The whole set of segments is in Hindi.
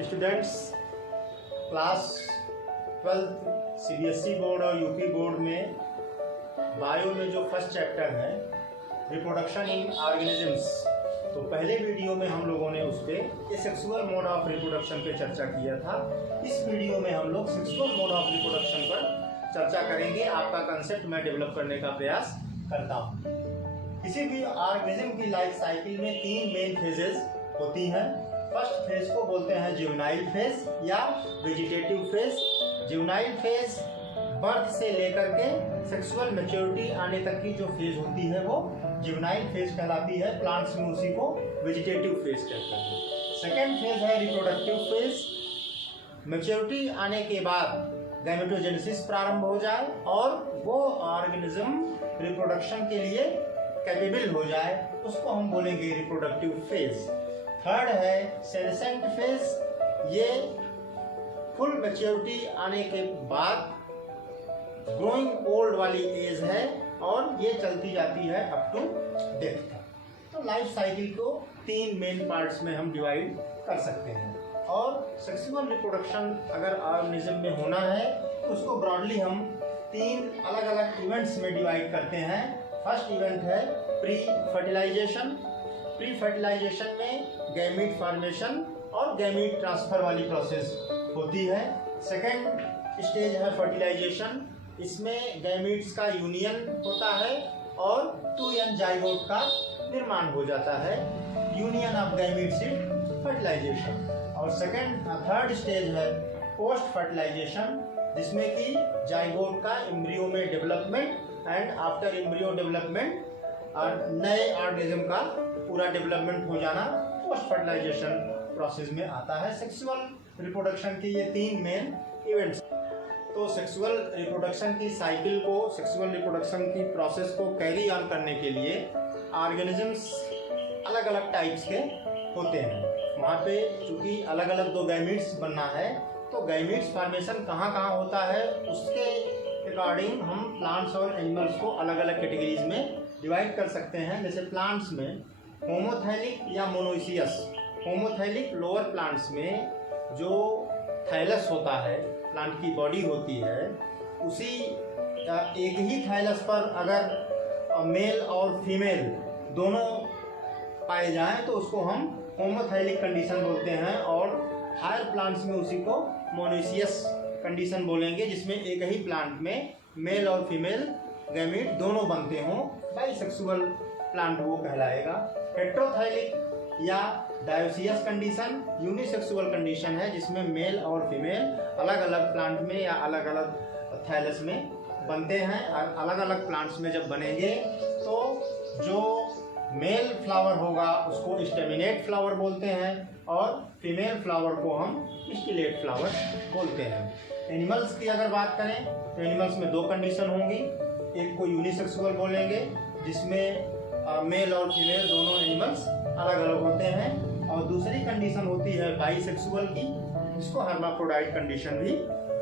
स्टूडेंट्स, क्लास 12 सीबीएसई बोर्ड और यूपी बोर्ड में बायो में जो फर्स्ट चैप्टर है रिप्रोडक्शन इन ऑर्गेनिजम्स, तो पहले वीडियो में हम लोगों ने उस पर सेक्सुअल मोड ऑफ रिप्रोडक्शन पे चर्चा किया था। इस वीडियो में हम लोग सेक्सुअल मोड ऑफ रिप्रोडक्शन पर चर्चा करेंगे। आपका कंसेप्ट मैं डेवलप करने का प्रयास करता हूँ। किसी भी ऑर्गेनिज्म की लाइफ साइकिल में 3 मेन फेजेस होती हैं। फर्स्ट फेज को बोलते हैं जुवेनाइल फेज या vegetative phase. Juvenile phase birth से लेकर के सेक्सुअल मैच्योरिटी आने तक की जो फेज होती है वो जुवेनाइल फेज कहलाती है। प्लांट्स में उसी को वेजिटेटिव फेज कहते हैं। सेकेंड फेज है रिप्रोडक्टिव फेज। मैच्योरिटी आने के बाद गैमेटोजेनेसिस प्रारंभ हो जाए और वो ऑर्गेनिज्म रिप्रोडक्शन के लिए कैपेबल हो जाए, उसको हम बोलेंगे रिप्रोडक्टिव फेज। थर्ड है सेनेसेंट फेज। ये फुल मैच्योरिटी आने के बाद ग्रोइंग ओल्ड वाली एज है और ये चलती जाती है अप टू डेथ तक। तो लाइफ साइकिल को 3 मेन पार्ट्स में हम डिवाइड कर सकते हैं। और सेक्सुअल रिप्रोडक्शन अगर ऑर्गेनिज्म में होना है तो उसको ब्रॉडली हम 3 अलग अलग इवेंट्स में डिवाइड करते हैं। फर्स्ट इवेंट है प्री फर्टिलाइजेशन। प्री फर्टिलाइजेशन में गैमीट फॉर्मेशन और गैमीट ट्रांसफर वाली प्रोसेस होती है। सेकेंड स्टेज है फर्टिलाइजेशन। इसमें गैमीट्स का यूनियन होता है और 2n जाइगोट का निर्माण हो जाता है। Union of gametes in fertilization. और थर्ड स्टेज है पोस्ट फर्टिलाइजेशन, जिसमें कि जाइगोट का एम्ब्रियो में development and after embryo development नए ऑर्गेनिज्म का पूरा डेवलपमेंट हो जाना पोस्ट फर्टिलाइजेशन प्रोसेस में आता है। सेक्सुअल रिप्रोडक्शन के ये 3 मेन इवेंट्स। तो सेक्सुअल रिप्रोडक्शन की साइकिल को, सेक्सुअल रिप्रोडक्शन की प्रोसेस को कैरी ऑन करने के लिए ऑर्गेनिजम्स अलग अलग टाइप्स के होते हैं। वहाँ पे चूँकि अलग अलग 2 गैमीट्स बनना है तो गैमीट्स फॉर्मेशन कहाँ कहाँ होता है उसके अकॉर्डिंग हम प्लांट्स और एनिमल्स को अलग अलग कैटेगरीज में डिवाइड कर सकते हैं। जैसे प्लांट्स में होमोथैलिक या मोनोइसियस। होमोथैलिक लोअर प्लांट्स में जो थाइलस होता है, प्लांट की बॉडी होती है, उसी एक ही थाइलस पर अगर मेल और फीमेल दोनों पाए जाएं तो उसको हम होमोथैलिक कंडीशन बोलते हैं। और हायर प्लांट्स में उसी को मोनोइसियस कंडीशन बोलेंगे, जिसमें एक ही प्लांट में मेल और फीमेल गैमीट दोनों बनते हों। बाइसेक्सुअल प्लांट वो कहलाएगा। हेट्रोथैलिक या डायोसियस कंडीशन यूनिसेक्सुअल कंडीशन है, जिसमें मेल और फीमेल अलग अलग प्लांट में या अलग अलग थैलस में बनते हैं। और अलग अलग प्लांट्स में जब बनेंगे तो जो मेल फ्लावर होगा उसको स्टेमिनेट फ्लावर बोलते हैं और फीमेल फ्लावर को हम स्टिलेट फ्लावर बोलते हैं। एनिमल्स की अगर बात करें तो एनिमल्स में 2 कंडीशन होंगी। एक को यूनिसेक्सुअल बोलेंगे, जिसमें मेल और फीमेल दोनों एनिमल्स अलग अलग होते हैं। और दूसरी कंडीशन होती है बाइसेक्सुअल की, जिसको हर्माफ्रोडाइट कंडीशन भी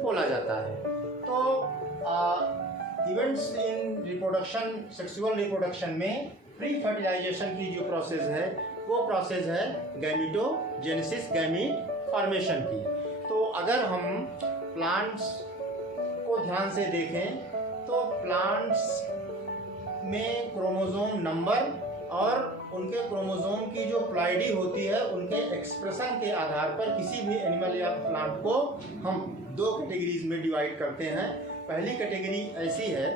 बोला जाता है। तो events in reproduction, sexual reproduction में प्री फर्टिलाइजेशन की जो प्रोसेस है वो प्रोसेस है गैमेटोजेनेसिस, गैमीट फॉर्मेशन की। तो अगर हम प्लांट्स को ध्यान से देखें तो प्लांट्स में क्रोमोसोम नंबर और उनके क्रोमोसोम की जो प्लॉइडी होती है उनके एक्सप्रेशन के आधार पर किसी भी एनिमल या प्लांट को हम 2 कैटेगरीज में डिवाइड करते हैं। पहली कैटेगरी ऐसी है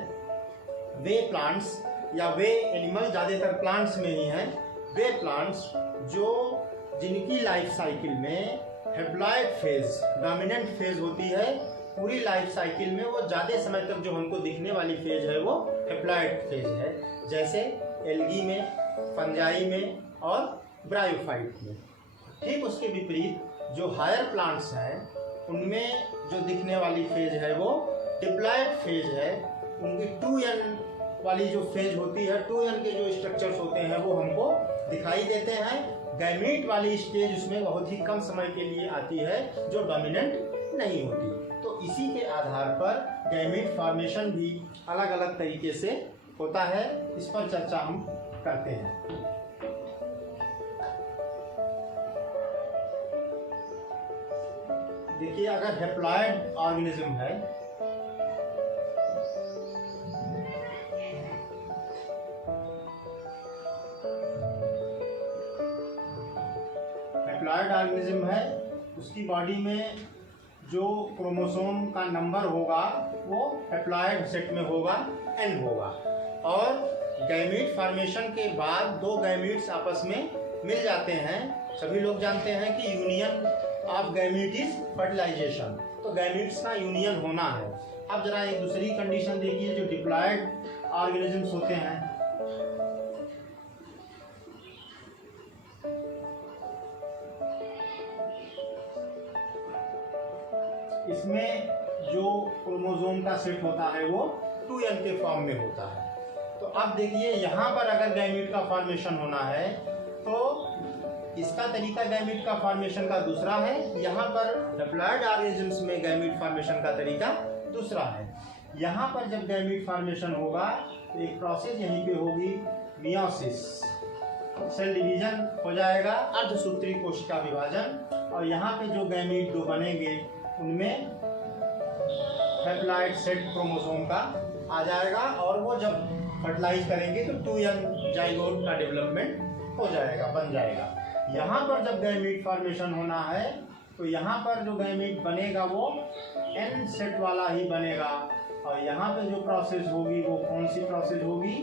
वे प्लांट्स या वे एनिमल, ज़्यादातर प्लांट्स में ही हैं, वे प्लांट्स जिनकी लाइफ साइकिल में हैप्लॉइड फेज डोमिनेंट फेज होती है। पूरी लाइफ साइकिल में वो ज़्यादा समय तक जो हमको दिखने वाली फेज है वो हैप्लॉइड फेज है, जैसे एल्गी में, फंजाई में और ब्रायोफाइट में। ठीक उसके विपरीत जो हायर प्लांट्स हैं उनमें जो दिखने वाली फेज है वो डिप्लॉइड फेज है। उनकी 2n वाली जो फेज होती है, 2n के जो स्ट्रक्चर्स होते हैं वो हमको दिखाई देते हैं। गैमीट वाली स्टेज उसमें बहुत ही कम समय के लिए आती है जो डोमिनेंट नहीं होती। तो इसी के आधार पर गैमीट फॉर्मेशन भी अलग अलग तरीके से होता है। इस पर चर्चा हम करते हैं। देखिए अगर हैप्लॉइड ऑर्गेनिज्म है, हैप्लॉइड ऑर्गेनिज्म है, उसकी बॉडी में जो क्रोमोसोम का नंबर होगा वो हैप्लॉइड सेट में होगा, n होगा। और गैमीट फॉर्मेशन के बाद दो गैमीट्स आपस में मिल जाते हैं। सभी लोग जानते हैं कि union of gamete is fertilization, तो गैमीट्स का यूनियन होना है। अब जरा एक दूसरी कंडीशन देखिए जो डिप्लॉयड ऑर्गेनिजम्स होते हैं। इसमें जो क्रोमोसोम का सेट होता है वो 2n के फॉर्म में होता है। तो अब देखिए यहाँ पर अगर गैमीट का फॉर्मेशन होना है तो इसका तरीका गैमीट का फॉर्मेशन का दूसरा है, यहाँ पर हैप्लॉइड ऑर्गेनिजम्स में गैमीट फॉर्मेशन का तरीका दूसरा है। यहाँ पर जब गैमीट फॉर्मेशन होगा तो एक प्रोसेस यहीं पे होगी, मियोसिस, सेल डिवीजन हो जाएगा, अर्धसूत्री कोशिका विभाजन, और यहाँ पे जो गैमीट दो बनेंगे उनमें हैप्लॉइड सेट क्रोमोसोम का आ जाएगा और वो जब फर्टिलाइज करेंगे तो 2n जाइगोट का डेवलपमेंट हो जाएगा, बन जाएगा। यहाँ पर जब गैमीट फॉर्मेशन होना है तो यहाँ पर जो गैमीट बनेगा वो n सेट वाला ही बनेगा, और यहाँ पे जो प्रोसेस होगी वो कौन सी प्रोसेस होगी,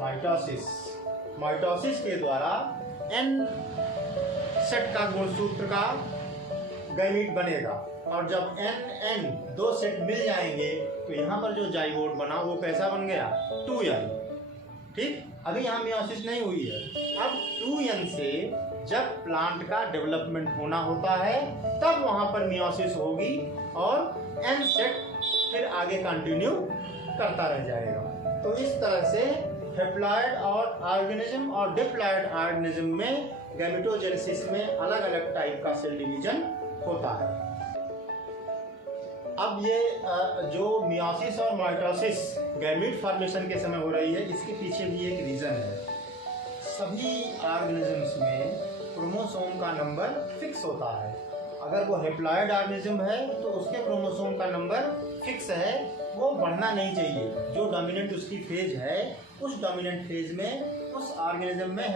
माइटोसिस। माइटोसिस के द्वारा n सेट का गुणसूत्र का गैमीट बनेगा, और जब n दो सेट मिल जाएंगे तो यहाँ पर जो जाइगोट बना वो कैसा बन गया, 2n। ठीक, अभी यहाँ मियोसिस नहीं हुई है। अब 2n से जब प्लांट का डेवलपमेंट होना होता है तब वहाँ पर मियोसिस होगी और n सेट फिर आगे कंटिन्यू करता रह जाएगा। तो इस तरह से हैप्लॉइड और ऑर्गेनिज्म और डिप्लॉइड ऑर्गेनिज्म में गैमेटोजेनेसिस में अलग अलग टाइप का सेल डिवीजन होता है। अब ये जो मियोसिस और माइटोसिस गैमीट फॉर्मेशन के समय हो रही है, इसके पीछे भी एक रीज़न है। सभी ऑर्गेनिजम्स में क्रोमोसोम का नंबर फिक्स होता है। अगर वो हैप्लॉइड ऑर्गेनिज्म है तो उसके क्रोमोसोम का नंबर फिक्स है, वो बढ़ना नहीं चाहिए। जो डोमिनेंट उसकी फेज है उस डोमिनेंट फेज में उस ऑर्गेनिज्म में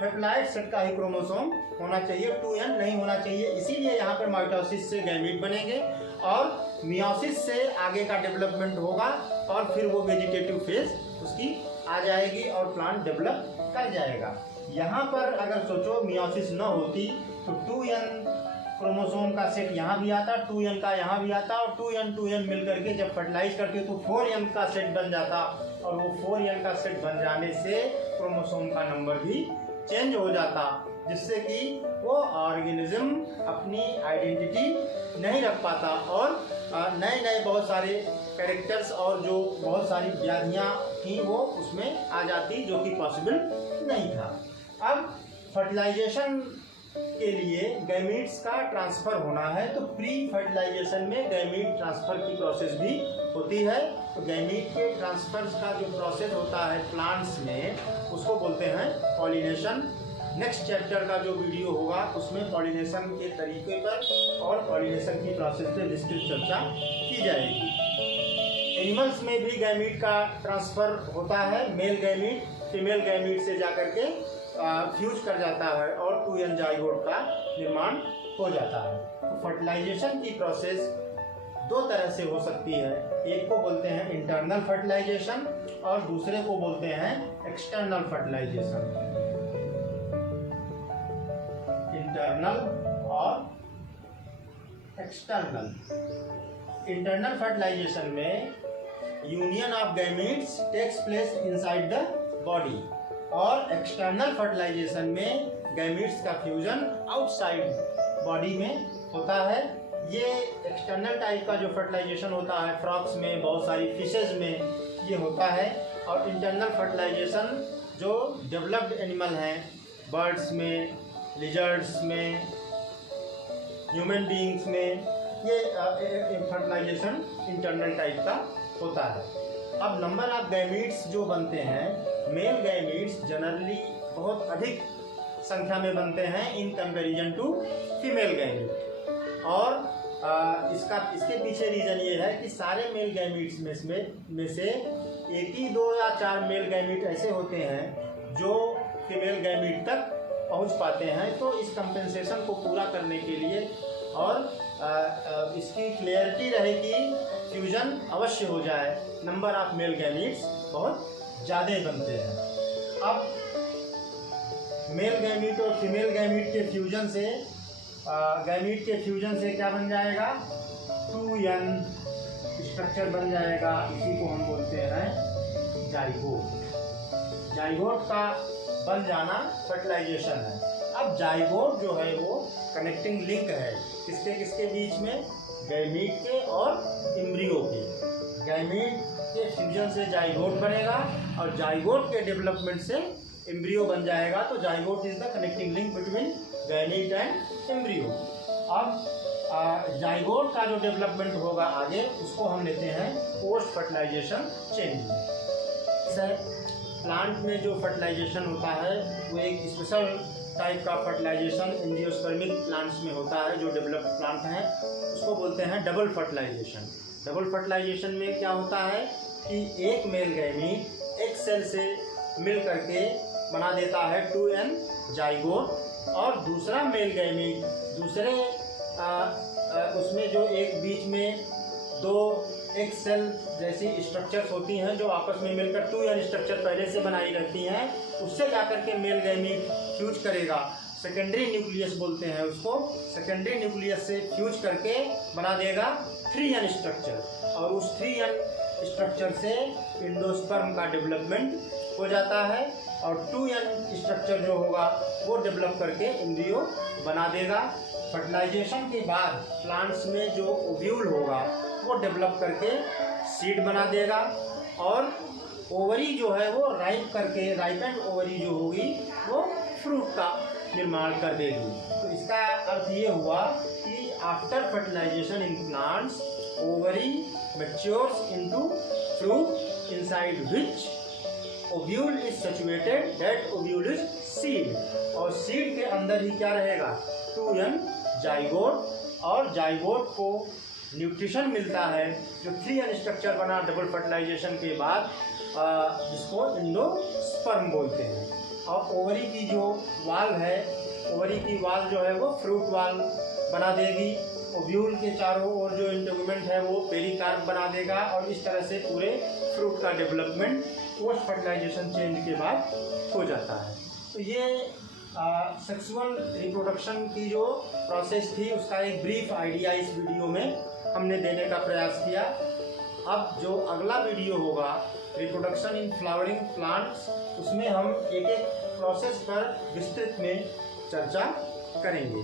हैप्लॉइड सेट का ही क्रोमोसोम होना चाहिए, 2n नहीं होना चाहिए। इसीलिए यहाँ पर माइटोसिस से गैमीट बनेंगे और मियोसिस से आगे का डेवलपमेंट होगा और फिर वो वेजिटेटिव फेज उसकी आ जाएगी और प्लांट डेवलप कर जाएगा। यहाँ पर अगर सोचो मियोसिस न होती तो 2n क्रोमोसोम का सेट यहाँ भी आता, 2n का यहाँ भी आता, और 2n मिल करके जब फर्टिलाइज करते तो 4n का सेट बन जाता, और वो 4n का सेट बन जाने से क्रोमोसोम का नंबर भी चेंज हो जाता, जिससे कि वो ऑर्गेनिज्म अपनी आइडेंटिटी नहीं रख पाता और नए नए बहुत सारे कैरेक्टर्स और जो बहुत सारी व्याधियाँ थी वो उसमें आ जाती, जो कि पॉसिबल नहीं था। अब फर्टिलाइजेशन के लिए गैमीट्स का ट्रांसफ़र होना है तो प्री फर्टिलाइजेशन में गैमीट ट्रांसफ़र की प्रोसेस भी होती है। तो गैमीट के ट्रांसफ़र का जो प्रोसेस होता है प्लांट्स में उसको बोलते हैं पॉलिनेशन। नेक्स्ट चैप्टर का जो वीडियो होगा उसमें पॉलिनेशन के तरीके पर और पॉलिनेशन की प्रोसेस पे विस्तृत चर्चा की जाएगी। एनिमल्स में भी गैमीट का ट्रांसफ़र होता है। मेल गैमीट फीमेल गैमीट से जाकर के फ्यूज कर जाता है और 2n जाइगोट का निर्माण हो जाता है। तो फर्टिलाइजेशन की प्रोसेस दो तरह से हो सकती है, एक को बोलते हैं इंटरनल फर्टिलाइजेशन और दूसरे को बोलते हैं एक्सटर्नल फर्टिलाइजेशन। इंटरनल और एक्सटर्नल। इंटरनल फर्टिलाइजेशन में union of gametes takes place inside the body, और एक्सटर्नल फर्टिलाइजेशन में गैमीट्स का फ्यूजन आउटसाइड बॉडी में होता है। ये एक्सटर्नल टाइप का जो फर्टिलाइजेशन होता है फ्रॉक्स में, बहुत सारी फिशेज में ये होता है, और इंटरनल फर्टिलाइजेशन जो डेवलप्ड एनिमल हैं, बर्ड्स में, लिजर्ड्स में, ह्यूमन बीइंग्स में, ये फर्टिलाइजेशन इंटरनल टाइप का होता है। अब नंबर ऑफ गैमीट्स जो बनते हैं, मेल गैमीट्स जनरली बहुत अधिक संख्या में बनते हैं in comparison to female gamete, और इसके पीछे रीज़न ये है कि सारे मेल गैमीट्स में से एक ही 2 या 4 मेल गैमीट ऐसे होते हैं जो फीमेल गैमीट तक पहुंच पाते हैं। तो इस कंपेंसेशन को पूरा करने के लिए और इसकी क्लियरिटी रहे कि फ्यूजन अवश्य हो जाए, नंबर ऑफ मेल गैमीट्स बहुत ज़्यादा बनते हैं। अब मेल गैमीट और फीमेल गैमीट के फ्यूजन से क्या बन जाएगा, 2n स्ट्रक्चर बन जाएगा। इसी को हम बोलते हैं जाइगोट। जाइगोट का बन जाना फर्टिलाइजेशन है। अब जाइगोट जो है वो कनेक्टिंग लिंक है किसके बीच में, गैमीट के और एम्ब्रियो के। गैमीट के फ्यूजन से जाइगोट बनेगा और जाइगोट के डेवलपमेंट से एम्ब्रियो बन जाएगा। तो zygote is the connecting link between gamete and embryo. अब जाइगोट का जो डेवलपमेंट होगा आगे, उसको हम लेते हैं पोस्ट फर्टिलाइजेशन चेंज में। प्लांट में जो फर्टिलाइजेशन होता है वो एक स्पेशल टाइप का फर्टिलाइजेशन एंजियोस्पर्मिक प्लांट्स में होता है। जो डेवलप्ड प्लांट हैं उसको बोलते हैं डबल फर्टिलाइजेशन। डबल फर्टिलाइजेशन में क्या होता है कि एक मेल गैमीट एक सेल से मिल करके बना देता है 2n जाइगोट, और दूसरा मेल गैमीट दूसरे उसमें जो एक बीच में 2 एक सेल जैसी स्ट्रक्चर्स होती हैं जो आपस में मिलकर 2n स्ट्रक्चर पहले से बनाई रहती हैं, उससे जाकर के मेल गैमीट फ्यूज करेगा। सेकेंडरी न्यूक्लियस बोलते हैं उसको। सेकेंडरी न्यूक्लियस से फ्यूज करके बना देगा 3n स्ट्रक्चर, और उस 3n स्ट्रक्चर से एंडोस्पर्म का डेवलपमेंट हो जाता है, और 2n स्ट्रक्चर जो होगा वो डेवलप करके एम्ब्रियो बना देगा। फर्टिलाइजेशन के बाद प्लांट्स में जो ओव्यूल होगा वो डेवलप करके सीड बना देगा, और ओवरी जो है वो राइपेंड ओवरी जो होगी वो फ्रूट का निर्माण कर देगी। तो इसका अर्थ ये हुआ कि after fertilization in plants ovary matures into fruit inside which ovule is situated, that ovule is seed. और सीड के अंदर ही क्या रहेगा, 2n जाइगोट, और जाइगोट को न्यूट्रिशन मिलता है जो 3n स्ट्रक्चर बना डबल फर्टिलाइजेशन के बाद, जिसको एंडोस्पर्म बोलते हैं। और ओवरी की जो वाल है, ओवरी की वाल जो है वो फ्रूट वाल बना देगी। ओव्यूल के चारों ओर जो इंटेगुमेंट है वो पेरिकार्प बना देगा, और इस तरह से पूरे फ्रूट का डेवलपमेंट पोस्ट फर्टिलाइजेशन चेंज के बाद हो जाता है। तो ये सेक्सुअल रिप्रोडक्शन की जो प्रोसेस थी उसका एक ब्रीफ आइडिया इस वीडियो में हमने देने का प्रयास किया। अब जो अगला वीडियो होगा रिप्रोडक्शन इन फ्लावरिंग प्लांट्स, उसमें हम एक एक प्रोसेस पर विस्तृत में चर्चा करेंगे।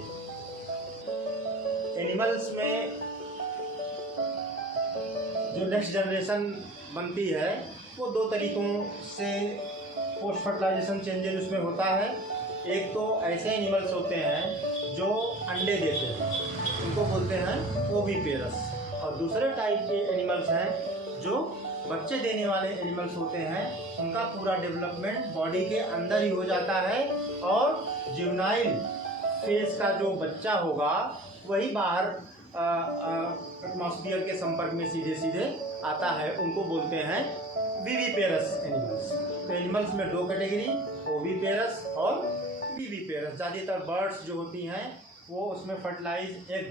एनिमल्स में जो नेक्स्ट जनरेशन बनती है वो 2 तरीकों से पोस्ट फर्टिलाइजेशन चेंजेस उसमें होता है। एक तो ऐसे एनिमल्स होते हैं जो अंडे देते हैं, उनको बोलते हैं ओविपेरस, और दूसरे टाइप के एनिमल्स हैं जो बच्चे देने वाले एनिमल्स होते हैं। उनका पूरा डेवलपमेंट बॉडी के अंदर ही हो जाता है, और जुवेनाइल फेज का जो बच्चा होगा वही बाहर एटमॉस्फेयर के संपर्क में सीधे आता है। उनको बोलते हैं विविपेरस एनिमल्स। तो एनिमल्स में 2 कैटेगरी, ओविपेरस और विविपेरस। ज़्यादातर बर्ड्स जो होती हैं वो उसमें फर्टिलाइज एग